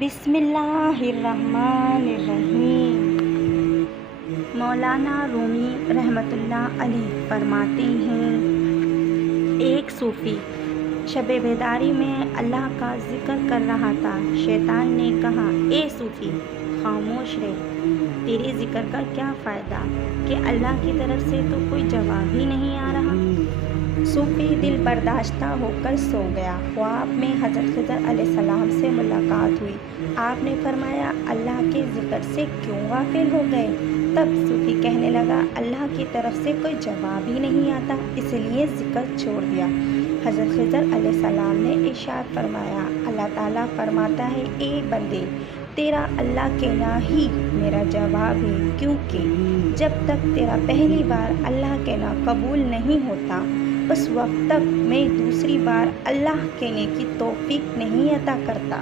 بسم اللہ الرحمن الرحیم۔ مولانا رومی رحمۃ اللہ علیہ فرماتے ہیں، ایک صوفی شب بیداری میں اللہ کا ذکر کر رہا تھا۔ شیطان نے کہا، اے صوفی، خاموش رہ، تیرے ذکر کا کیا فائدہ کہ اللہ کی طرف سے تو کوئی جواب ہی نہیں آ رہا۔ صوفی دل برداشتہ ہو کر سو گیا۔ خواب میں حضرت خضر علیہ السلام سے ملاقات ہوئی۔ آپ نے فرمایا، اللہ کے ذکر سے کیوں غافل ہو گئے؟ تب صوفی کہنے لگا، اللہ کی طرف سے کوئی جواب ہی نہیں آتا، اس لیے ذکر چھوڑ دیا۔ حضرت خضر علیہ السلام نے ارشاد فرمایا، اللہ تعالیٰ فرماتا ہے، اے بندے، تیرا اللہ کہنا ہی میرا جواب ہے، کیونکہ جب تک تیرا پہلی بار اللہ کہنا قبول نہیں ہوتا، اس وقت تک میں دوسری بار اللہ کہنے کی توفیق نہیں عطا کرتا۔